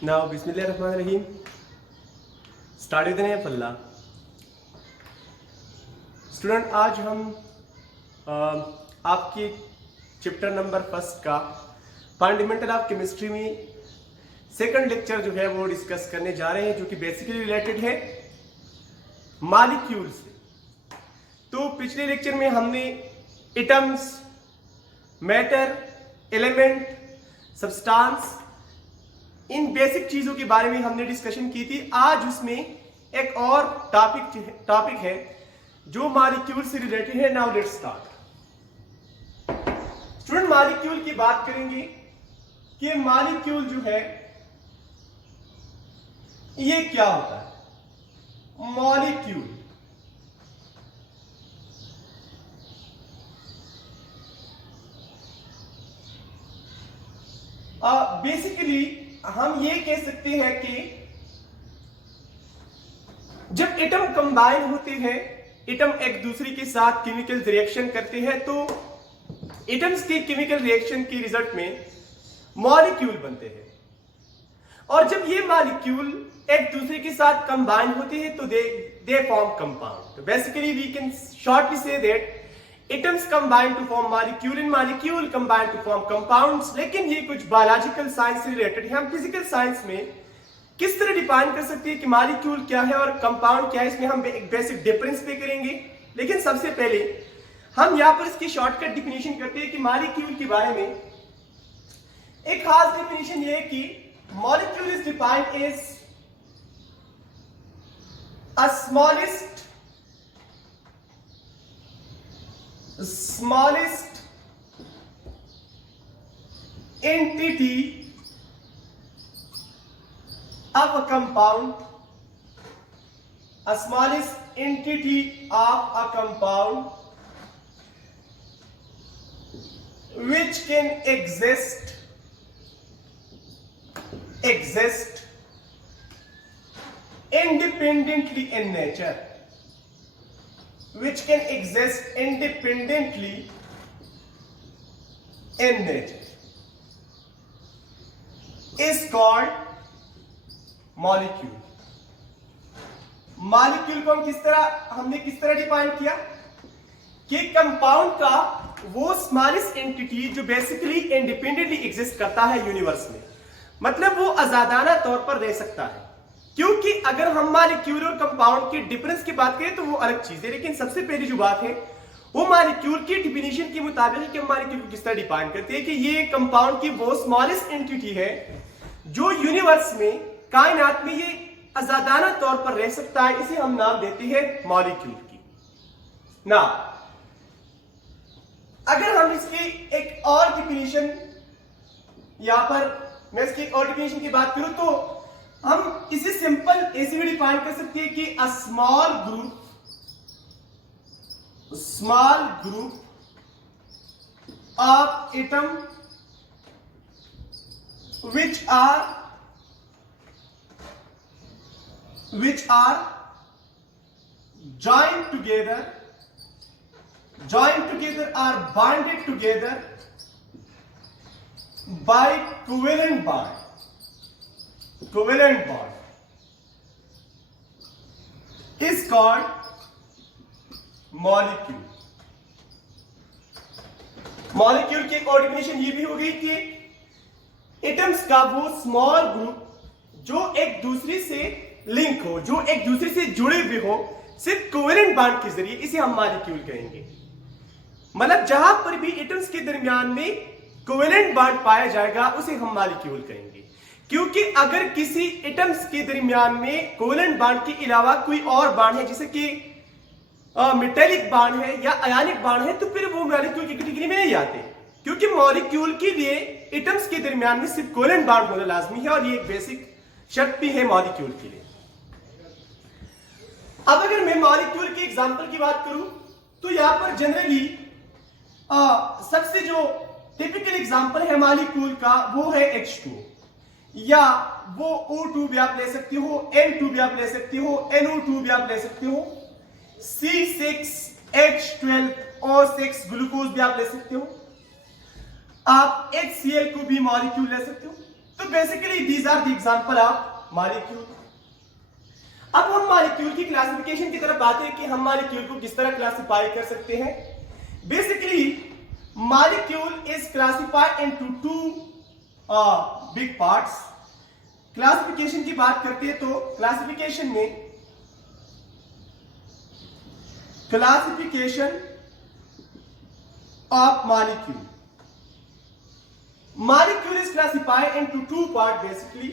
Now, Bismillahirrahmanirrahim. Start with the name of Allah. Student, आज हम आपके चैप्टर नंबर फर्स्ट का फंडामेंटल ऑफ केमिस्ट्री में सेकंड लेक्चर जो है वो डिस्कस करने जा रहे हैं, जो कि बेसिकली रिलेटेड है मॉलिक्यूल से। तो पिछले लेक्चर में हमने एटम्स, मैटर, एलिमेंट, सब्सटेंस, इन बेसिक चीजों के बारे में हमने डिस्कशन की थी। आज उसमें एक और टॉपिक है जो मॉलिक्यूल से रिलेटेड है। Now let's start. Student, molecule की बात करेंगे कि मॉलिक्यूल जो है ये क्या होता है। मॉलिक्यूल बेसिकली हम ये कह सकते हैं कि जब एटम कंबाइन होते हैं, एटम एक दूसरे के साथ केमिकल रिएक्शन करते हैं, तो एटम्स के केमिकल रिएक्शन के रिजल्ट में मॉलिक्यूल बनते हैं। और जब ये मॉलिक्यूल एक दूसरे के साथ कंबाइन होते हैं तो दे फॉर्म कंपाउंड। तो basically we can shortly say that atoms combine to form molecule and molecule combine to form compounds. लेकिन ये कुछ बायोलॉजिकल साइंस से रिलेटेड है। हम फिजिकल साइंस में किस तरह डिफाइन कर सकते हैं कि मॉलिक्यूल क्या है और कंपाउंड क्या है, इसमें हम एक बेसिक डिफरेंस पे करेंगे। लेकिन सबसे पहले हम यहां पर इसकी शॉर्टकट डिफिनेशन करते हैं कि मॉलिक्यूल के बारे में एक खास डिफिनेशन ये है कि molecule is defined as a smallest entity of a compound, a smallest entity of a compound which can exist independently in nature, which can exist independently in nature, is called molecule. Molecule को हमने किस तरह define किया कि compound का वो smallest entity जो basically independently exist करता है यूनिवर्स में, मतलब वो आजादाना तौर पर रह सकता है। क्योंकि अगर हम मॉलिक्यूल और कंपाउंड के डिफरेंस की बात करें तो वो अलग चीज है। लेकिन सबसे पहली जो बात है वो मॉलिक्यूल की डिफिनीशन के मुताबिक है कि हम मॉलिक्यूल को किस तरह डिफाइन करते हैं कि ये कंपाउंड की वो स्मॉलेस्ट एंटिटी है जो यूनिवर्स में, कायनात में ये आजादाना तौर पर रह सकता है। इसे हम नाम देते हैं मॉलिक्यूल की। ना अगर हम इसकी एक और डिफिनीशन, यहां पर मैं इसकी एक और डिफिनीशन की बात करूं तो हम इसे सिंपल ऐसे भी डिफाइन कर सकते हैं कि a small group of atom which are joined together or bonded together by covalent bond is called molecule. Molecule की एक और डिफिनेशन ये भी हो गई कि एटम्स का वो स्मॉल ग्रुप जो एक दूसरे से लिंक हो, जो एक दूसरे से जुड़े हुए हो सिर्फ कोवेलेंट बॉन्ड के जरिए, इसे हम मॉलिक्यूल कहेंगे। मतलब जहां पर भी एटम्स के दरमियान में कोवेलेंट बॉन्ड पाया जाएगा उसे हम मॉलिक्यूल कहेंगे। क्योंकि अगर किसी एटम्स के दरमियान में कोवेलेंट बॉन्ड के अलावा कोई और बॉन्ड है, जैसे कि मेटेलिक बॉन्ड है या आयनिक बॉन्ड है, तो फिर वो मॉलिक्यूल की कैटेगरी में नहीं आते। क्योंकि मॉलिक्यूल के लिए एटम्स के दरमियान में सिर्फ कोवेलेंट बॉन्ड होना लाजमी है और ये एक बेसिक शर्त भी है मॉलिक्यूल के लिए। अब अगर मैं मॉलिक्यूल के एग्जांपल की बात करूं तो यहां पर जनरली सबसे जो टिपिकल एग्जांपल है मॉलिक्यूल का वो है H2, या वो O2 भी आप ले सकते हो, N2 भी आप ले सकते हो, NO2 भी आप ले सकते हो, C6H12O6 ग्लूकोज भी आप ले सकते हो, आप HCl को भी मॉलिक्यूल ले सकते हो। तो basically these are the example of molecule. अब हम मॉलिक्यूल की क्लासिफिकेशन की तरफ आते हैं कि हम मॉलिक्यूल को किस तरह क्लासिफाई कर सकते हैं। Basically molecule is classified into two big parts. Classification की बात करते हैं तो classification of molecule, molecule is classified into two part. Basically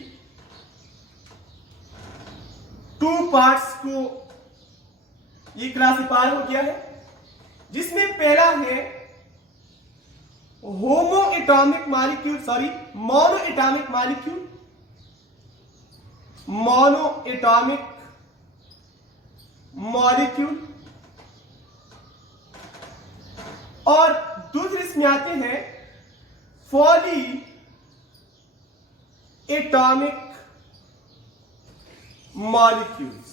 two parts को ये क्लासिफाई हो गया है, जिसमें पहला है मोनो एटॉमिक मॉलिक्यूल, और दूसरे इसमें आते हैं पॉली एटॉमिक मॉलिक्यूल्स।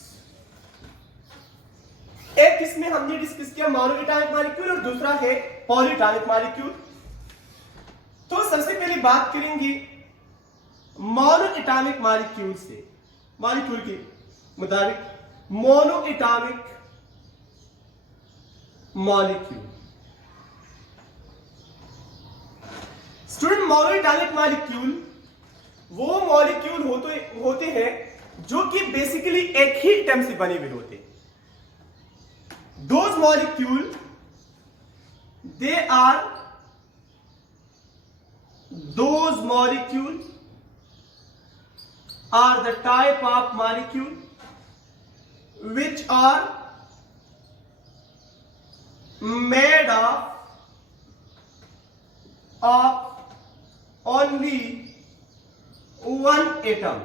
एक इसमें हमने डिस्कस किया मोनो एटॉमिक मॉलिक्यूल और दूसरा है पॉली एटॉमिक मॉलिक्यूल। तो सबसे पहले बात करेंगे मोनो एटॉमिक मॉलिक्यूल से। मॉलिक्यूल के मुताबिक mono atomic molecule, student mono atomic molecule वो मॉलिक्यूल होते हैं जो कि बेसिकली एक ही एटम से बने हुए होते हैं। Those molecule they are those molecule are the type of molecule which are made of only one atom,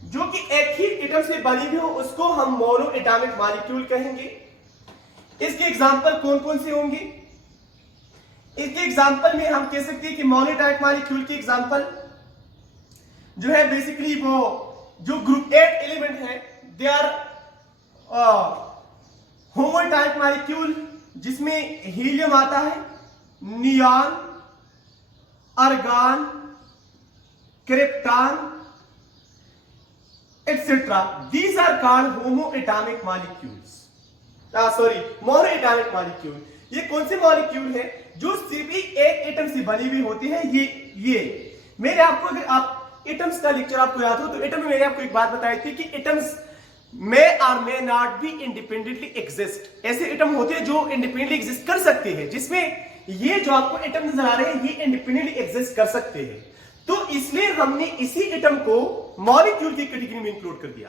जो कि एक ही एटम से बनी हुई हो उसको हम मोनो एटॉमिक मॉलिक्यूल कहेंगे। इसके एग्जांपल कौन कौन से होंगे? इसके एग्जांपल में हम कह सकते हैं कि मोनो एटॉमिक मॉलिक्यूल की एग्जांपल जो है बेसिकली वो जो ग्रुप 8 एलिमेंट है they are homo atomic molecule, जिसमें हीलियम आता है, neon, argon, krypton etcetera. These are called homo atomic molecules, mono atomic molecule. ये कौन से मॉलिक्यूल है जो सिर्फ एक एटम से बनी हुई होती है? ये मेरे आपको, अगर आप एटम्स का लेक्चर आपको याद हो तो एटम में मैंने आपको एक बात बताई थी कि एटम्स मे और may not be independently exist. ऐसे एटम होते हैं जो इंडिपेंडेंटली एग्जिस्ट कर सकते हैं, जिसमें ये जो आपको एटम नजर आ रहे हैं ये इंडिपेंडेंटली एग्जिस्ट कर सकते हैं। तो इसलिए हमने इसी एटम को मॉलिक्यूल की कैटेगरी में इंक्लूड कर दिया।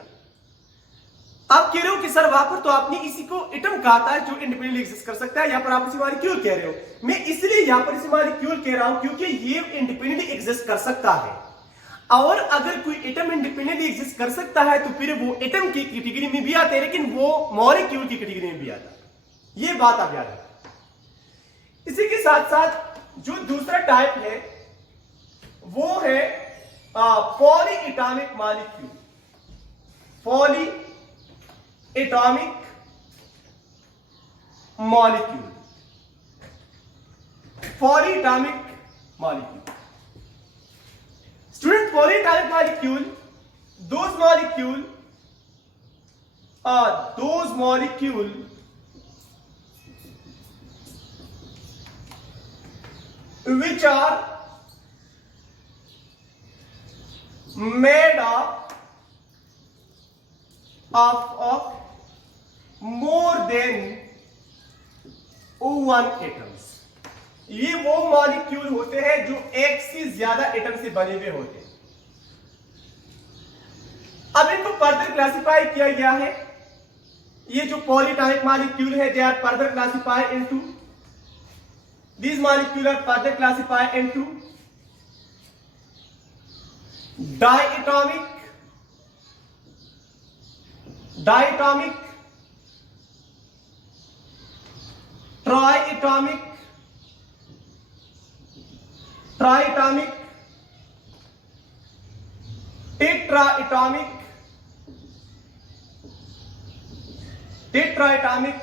आप कह रहे हो कि सर वहां पर तो आपने इसी को एटम कहा था जो इंडिपेंडेंटली एग्जिस्ट कर सकता है, यहां पर आप इसे मॉलिक्यूल कह रहे हो। मैं इसलिए यहां पर इसे मॉलिक्यूल कह रहा हूं क्योंकि ये इंडिपेंडेंटली एग्जिस्ट कर सकता है, और अगर कोई एटम इंडिपेंडेंटली एग्जिस्ट कर सकता है तो फिर वो एटम की कैटेगरी में भी आता है, लेकिन वो मॉलिक्यूल की कैटेगरी में भी आता है। ये बात आप याद रखें। इसी के साथ साथ जो दूसरा टाइप है वो है poly atomic molecule. Poly atomic molecule, poly atomic molecule. Student, poly atomic molecule those molecule which are made of more than one atoms। ये वो मॉलिक्यूल होते हैं जो एक से ज्यादा एटम से बने हुए होते हैं। अब इनको फर्दर क्लासिफाई किया गया है। ये जो पॉली एटॉमिक मॉलिक्यूल है they are further classified into, these molecules are further classified into diatomic, triatomic, triatomic, tetraatomic,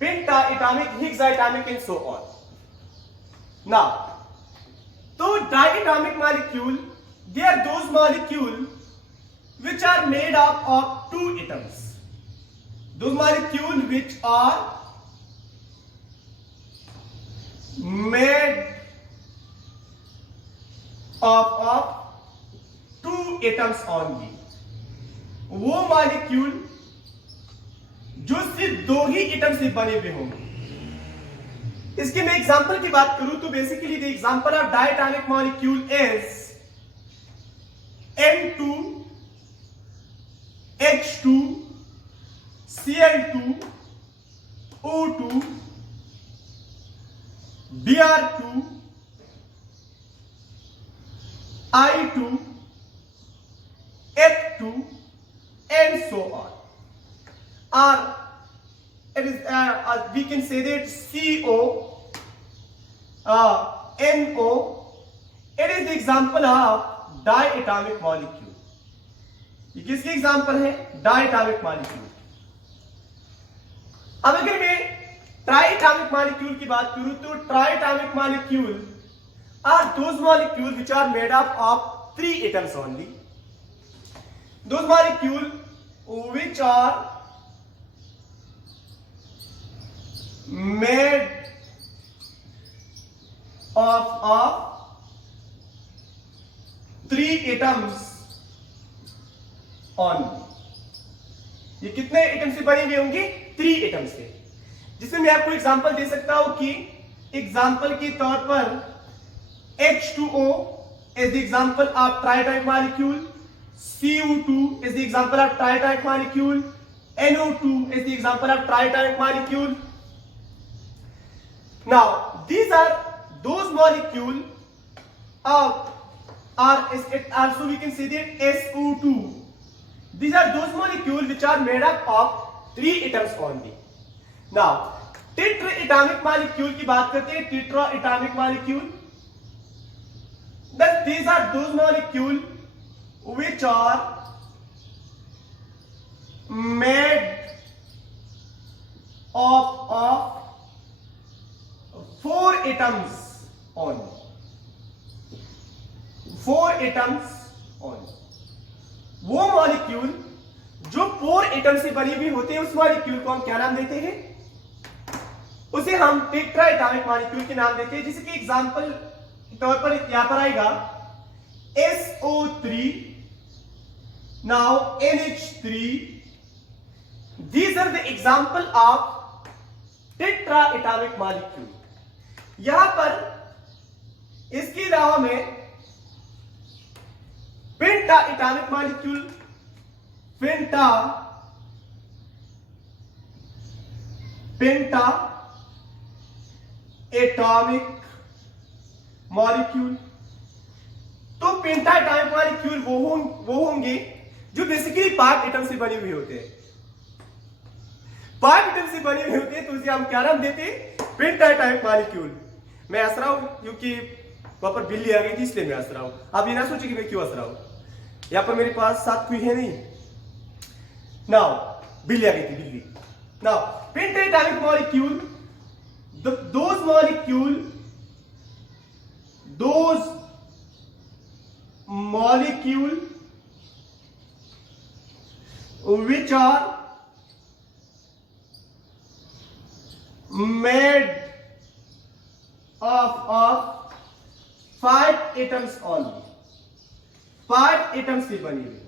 pentaatomic, hexaatomic and so on। Now, तो diatomic molecule they are those molecules which are made up of two atoms. Those molecules which are made up of two atoms only. वो molecule जो सिर्फ दो ही atom से बने हुए होंगे. इसके मैं एग्जांपल की बात करूं तो basically the example of diatomic molecule is N2 H2 Cl2 O2 Br2 I2 F2 and so on. Or it is we can say that CO NO. It is the example of diatomic molecule. ये किसकी example है? Diatomic molecule. अब अगर मैं triatomic molecule की बात करूं तो triatomic molecule are those molecule which are made up of three atoms only. Those molecules which are made of three atoms only. ये कितने एटम से बने हुए होंगे? थ्री एटम से. जिसमें मैं आपको एग्जांपल दे सकता हूं कि एग्जांपल के तौर पर H2O is the example of triatomic molecule. Cu2 is the example of triatomic molecule. NO2 is the example of triatomic molecule. Now, these are those molecules also we can say that SO2. These are those molecules which are made up of three atoms only. Now, tetraatomic molecule की बात करते हैं. tetraatomic molecule. That these are those molecules which are made of four atoms only. Four atoms only. वो molecule जो four atom से बनी हुई होते हैं उस मॉलिक्यूल को हम क्या नाम देते हैं? उसे हम टेट्राएटॉमिक मॉलिक्यूल के नाम देते हैं. जिसके एग्जांपल के तौर पर यहां पर आएगा SO3. Now NH3. These are the example of tetraatomic molecule. यहां पर इसके अलावा में पेंटाएटॉमिक मॉलिक्यूल, पेंटाएटॉमिक मॉलिक्यूल. तो पेंटाएटॉमिक मॉलिक्यूल वो होंगे जो बेसिकली 5 एटम से बने हुए होते हैं. 5 एटम से बने हुए होते हैं तो उसे हम क्या नाम देते हैं? पेंटाएटॉमिक मॉलिक्यूल. मैं हंस रहा हूं क्योंकि वहां पर बिल्ली आ गई थी इसलिए मैं हंस रहा हूं. आप ये ना सोचिए कि मैं क्यों हंस रहा हूं. यहां पर मेरे पास साथ कोई है नहीं. नाउ बिल्ली आ गई थी, बिल्ली. Now pentaatomic molecule, those molecule which are made of 5 atoms only. 5 atoms से बनी हुई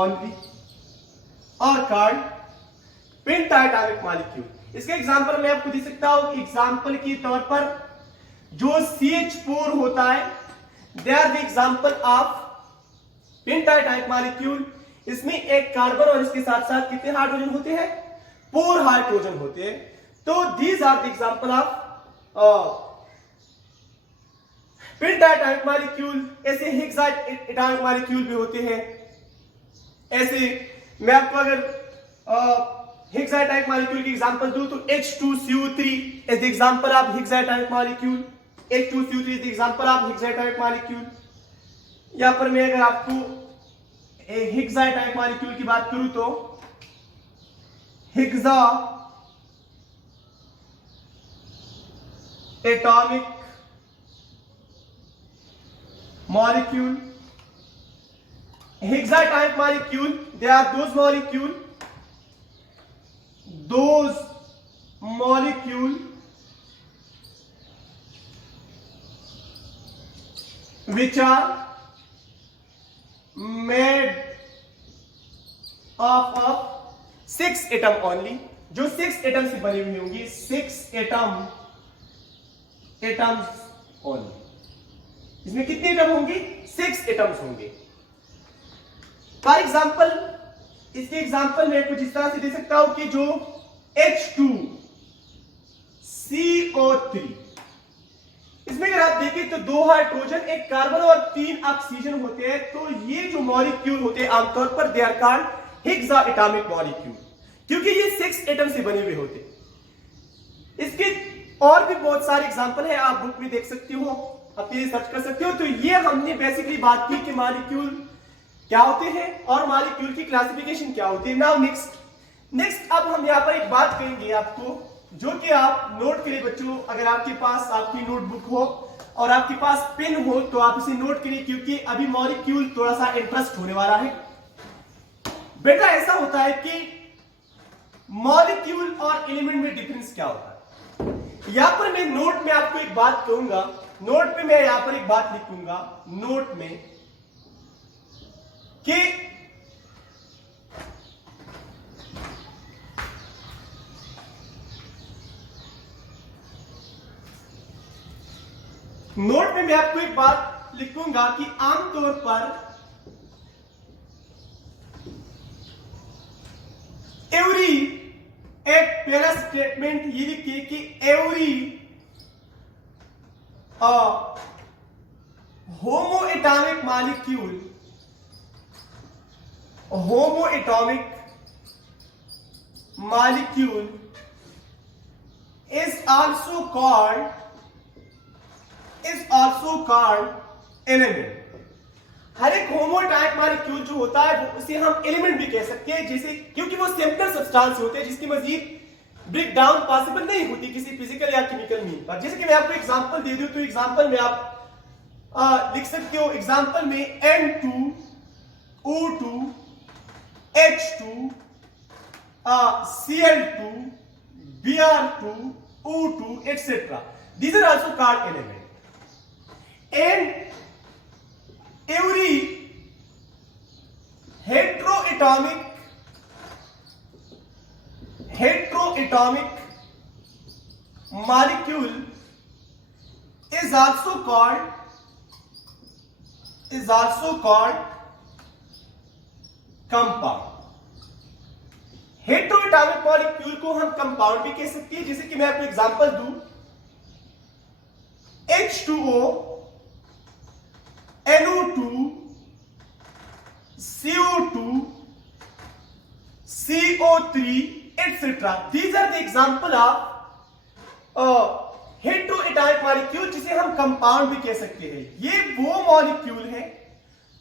only और called पेंटाएटॉमिक मॉलिक्यूल. इसका एग्जांपल मैं आपको दे सकता हूं. एग्जांपल के तौर पर जो CH4 होता है, they are the example of pentaatomic molecule. इसमें एक कार्बन और इसके साथ साथ कितने हाइड्रोजन होते हैं? 4 हाइड्रोजन होते हैं. तो these are the example of pentaatomic molecule. ऐसे हेक्साएटॉमिक मॉलिक्यूल भी होते हैं. ऐसे मैं आपको अगर हेक्साएटॉमिक मॉलिक्यूल की एग्जांपल दूं तो H2CO3 is the example of hexaatomic molecule. H2CO3 is the example of hexaatomic molecule. यहां पर मैं अगर आपको हेक्साएटॉमिक मॉलिक्यूल की बात करूं तो hexa atomic molecule. Hexatype molecule, they are those molecule which are made of 6 atom only, जो 6 एटम से बनी हुई होंगी, 6 एटम्स only. इसमें कितने एटम होंगे? 6 एटम्स होंगे. फॉर एग्जाम्पल, इसके एग्जाम्पल में कुछ इस तरह से दे सकता हूं कि जो H2CO3, इसमें अगर आप देखें तो 2 हाइड्रोजन, 1 कार्बन और 3 ऑक्सीजन होते हैं. तो ये जो मॉलिक्यूल होते हैं आमतौर पर they are called hexa atomic molecule, क्योंकि ये 6 एटम से बने हुए होते. इसके और भी बहुत सारे एग्जांपल है, आप बुक में देख सकते हो, आप ये सर्च कर सकते हो. तो ये हमने बेसिकली बात की कि मॉलिक्यूल क्या होते हैं और मॉलिक्यूल की क्लासिफिकेशन क्या होती है. नाउ नेक्स्ट अब हम यहाँ पर एक बात करेंगे आपको, जो कि आप नोट करिए बच्चों. अगर आपके पास आपकी नोटबुक हो और आपके पास पेन हो तो आप इसे नोट करिए, क्योंकि अभी मॉलिक्यूल थोड़ा सा इंटरेस्ट होने वाला है. बेटा ऐसा होता है कि मॉलिक्यूल और एलिमेंट में डिफरेंस क्या होता है. यहां पर मैं नोट में आपको एक बात कहूंगा, नोट पे मैं यहां पर एक बात लिखूंगा नोट में कि नोट में मैं आपको एक बात लिखूंगा कि आमतौर पर एवरी, एक पहला स्टेटमेंट ये लिखिए कि every homoatomic molecule is also called element. हर एक होमोटाइप मॉलिक्यूल जो होता है वो उसे हम एलिमेंट भी कह सकते हैं, जैसे क्योंकि वो सिंपल सब्सटेंस होते हैं जिसकी मजीद ब्रेक डाउन पॉसिबल नहीं होती किसी फिजिकल या केमिकल मीन पर. जैसे कि मैं आपको एग्जांपल दे दूं तो एग्जांपल में आप लिख सकते हो, एग्जांपल में N2O2 H2 Cl2 Br2 O2 etc. These are also called element. And every heteroatomic molecule is also called compound. Heteroatomic molecule को हम कंपाउंड भी कह सकते हैं. जैसे कि मैं आपको एग्जांपल दूं, H2O NO2 CO2 CO3 etc. These are the example of heteroatomic molecule जिसे हम कंपाउंड भी कह सकते हैं. ये वो मॉलिक्यूल है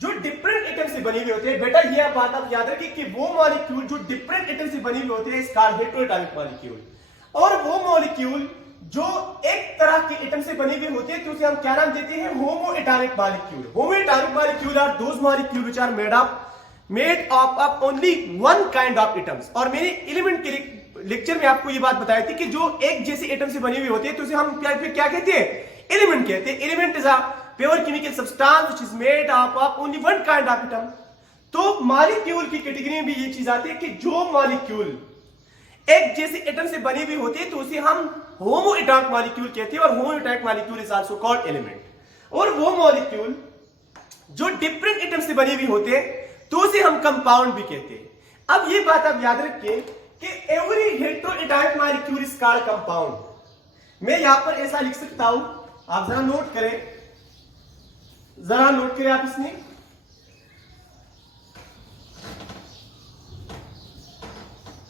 जो डिफरेंट एटम से बने हुए होते हैं. बेटा ये बात आप याद रखिए कि वो मॉलिक्यूल जो डिफरेंट एटम से बने हुए होते हैं इस कॉल्ड हेटेरोएटॉमिक मॉलिक्यूल. और वो मॉलिक्यूल जो एक तरह के एटम से बने हुए होते हैं तो उसे हम क्या नाम देते हैं? Homoatomic molecule. Homoatomic molecule are those molecule which are made of only one kind of atoms. और मैंने एलिमेंट के लेक्चर में आपको ये बात बताई थी कि जो एक जैसे एटम से बने हुए होते हैं तो उसे हम क्या कहते हैं? एलिमेंट कहते हैं. Element is a pure chemical substance which is made of only one kind of atom. तो मॉलिक्यूल की कैटेगरी में भी ये चीज आती है कि जो मॉलिक्यूल एक जैसे एटम से बनी हुई होती है तो उसे हम होमोएटॉमिक मॉलिक्यूल कहते हैं. और homoatomic molecule is also called element. और वो मॉलिक्यूल जो डिफरेंट एटम से बने हुए होते हैं तो उसे हम कंपाउंड भी कहते हैं. अब ये बात आप याद रखिए कि every heteroatomic molecule is called compound. मैं यहां पर ऐसा लिख सकता हूं, आप जरा नोट करें आप इसमें.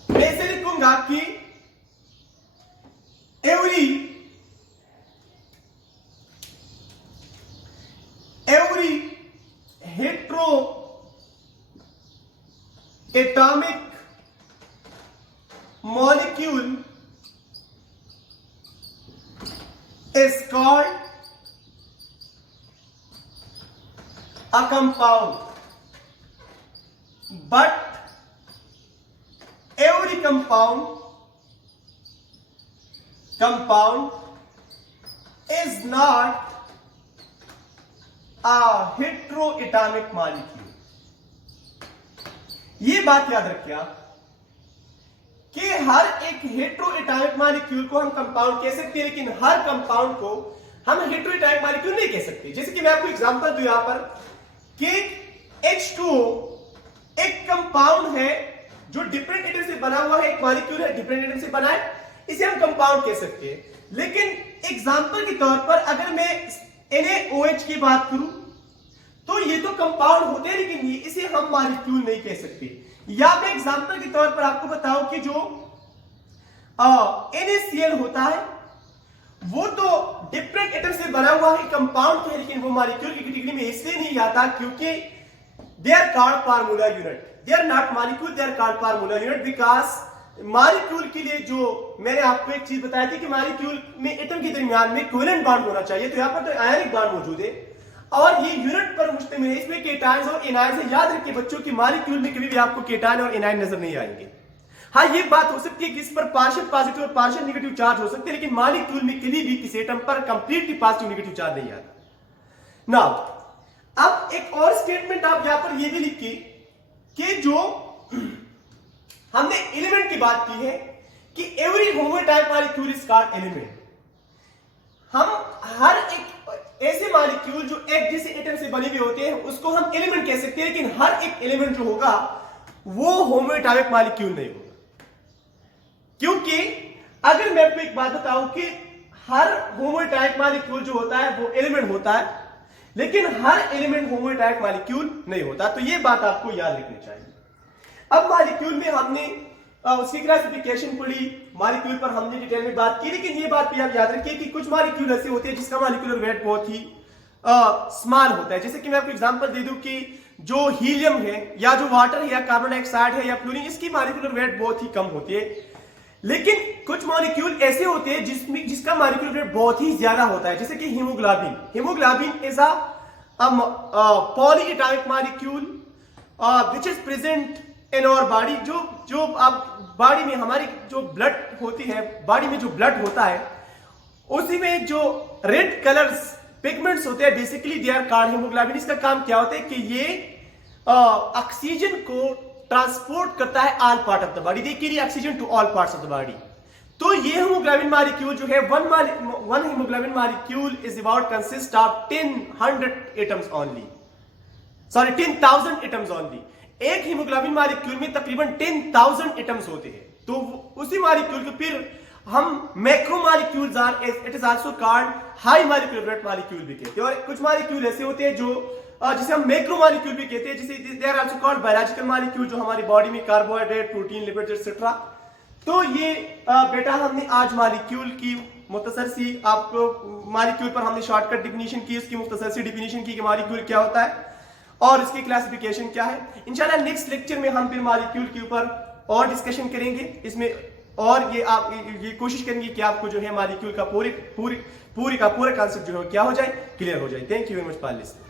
मैं ऐसे लिखूंगा कि every हेटेरोएटॉमिक molecule is called a compound, but every compound is not a heteroatomic molecule. ये बात याद रखिए आप कि हर एक हेटेरोएटॉमिक मॉलिक्यूल को हम कंपाउंड कह सकते हैं, लेकिन हर कंपाउंड को हम हेटेरोएटॉमिक मॉलिक्यूल नहीं कह सकते। जैसे कि मैं आपको एग्जांपल दूं यहां पर कि H2O एक कंपाउंड है जो डिफरेंट एटम से बना हुआ है, एक मॉलिक्यूल है डिफरेंट एटम से बना है, इसे हम कंपाउंड कह सकते हैं। लेकिन एग्जांपल के तौर पर अगर मैं NaOH की बात करूं तो ये तो कंपाउंड होते हैं, लेकिन इसे हम मॉलिक्यूल नहीं कह सकते। या मैं एग्जांपल के तौर पर आपको बताऊं कि जो NaCl होता है वो तो डिफरेंट एटम से बना हुआ है, कंपाउंड तो है, लेकिन वो मॉलिक्यूल की कैटेगरी में इसलिए नहीं आता क्योंकि they are called formula unit, they are not molecule, they are called formula unit. Because molecule के लिए जो मैंने आपको एक चीज बताई थी कि मॉलिक्यूल में एटम के दरमियान में कोवेलेंट बॉन्ड होना चाहिए, तो यहां पर तो आयनिक बॉन्ड मौजूद है और ये यूनिट पर मुश्तमिल है, इसमें केटायंस और एनायंस है। याद रखिए बच्चों की मॉलिक्यूल में कभी भी आपको केटायन और एनायन नजर नहीं आएंगे। हाँ, ये बात हो सकती है कि इस पर पार्शियल पॉजिटिव और पार्शियल नेगेटिव चार्ज हो सकते हैं, लेकिन मॉलिक्यूल में कभी भी किसी एटम पर कंप्लीटली पॉजिटिव नेगेटिव चार्ज नहीं आता। नाउ अब एक और स्टेटमेंट आप यहां पर ये भी लिखिए कि जो हमने एलिमेंट की बात की है कि every homotype molecule is called element. हम हर एक ऐसे मॉलिक्यूल जो एक जैसे एटम से बने हुए होते हैं उसको हम एलिमेंट कह सकते हैं, लेकिन हर एक एलिमेंट जो होगा वो होमोटाइप मॉलिक्यूल नहीं होगा। क्योंकि अगर मैं आपको एक बात बताऊं कि हर होमोटाइप मॉलिक्यूल जो होता है वो एलिमेंट होता है, लेकिन हर एलिमेंट होमोटाइप मॉलिक्यूल नहीं होता। तो ये बात आपको याद रखनी चाहिए। अब मॉलिक्यूल में हमने उसकी क्लासिफिकेशन पढ़ी, मॉलिक्यूल पर हमने डिटेल में बात की, लेकिन ये बात भी आप याद रखिए कि कुछ मॉलिक्यूल ऐसे होते हैं जिसका मॉलिक्यूलर वेट बहुत ही स्मॉल होता है। जैसे कि मैं आपको एग्जांपल दे दूं कि जो हीलियम है या जो वाटर है या कार्बन डाइऑक्साइड है या फ्लोरीन, इसकी मॉलिक्यूलर वेट बहुत ही कम होती है। लेकिन कुछ मॉलिक्यूल ऐसे होते हैं जिसका मॉलिक्यूलर वेट बहुत ही ज्यादा होता है, जैसे कि haemoglobin. Haemoglobin is a polyatomic molecule which is present in our body. जो आप बॉडी में हमारी जो ब्लड होती है, बॉडी में जो ब्लड होता है उसी में जो रेड कलर्स पिगमेंट्स होते हैं, basically they are called haemoglobin. इसका काम क्या होता है कि ये ऑक्सीजन को ट्रांसपोर्ट करता है all part of the body, they carry oxygen to all parts of the body. तो ये हीमोग्लोबिन मॉलिक्यूल जो है one haemoglobin molecule is about consist of 10,000 atoms only, sorry 10,000 atoms only. एक हीमोग्लोबिन मॉलिक्यूल में तकरीबन 10,000 atoms होते हैं। तो उसी मॉलिक्यूल को फिर हम macromolecules are, it is also called high molecular weight molecule भी कहते हैं। और कुछ मॉलिक्यूल ऐसे होते हैं जो जिसे हम मैक्रोमॉलिक्यूल भी कहते हैं, जिसे they are also called biological molecule, जो हमारी बॉडी में कार्बोहाइड्रेट, प्रोटीन, लिपिड्स एक्सेट्रा। तो ये बेटा हमने आज मॉलिक्यूल की मुख्तसर सी आपको मॉलिक्यूल पर हमने शॉर्टकट डिफिनीशन की, उसकी मुख्तसर सी डिफिनीशन की कि मॉलिक्यूल क्या होता है और इसकी क्लासिफिकेशन क्या है। इंशाल्लाह नेक्स्ट लेक्चर में हम फिर मॉलिक्यूल के ऊपर और डिस्कशन करेंगे इसमें, और ये कोशिश करेंगे कि आपको जो है मॉलिक्यूल का पूरी का पूरा कॉन्सेप्ट जो है क्या हो जाए, क्लियर हो जाए। Thank you very much for listening.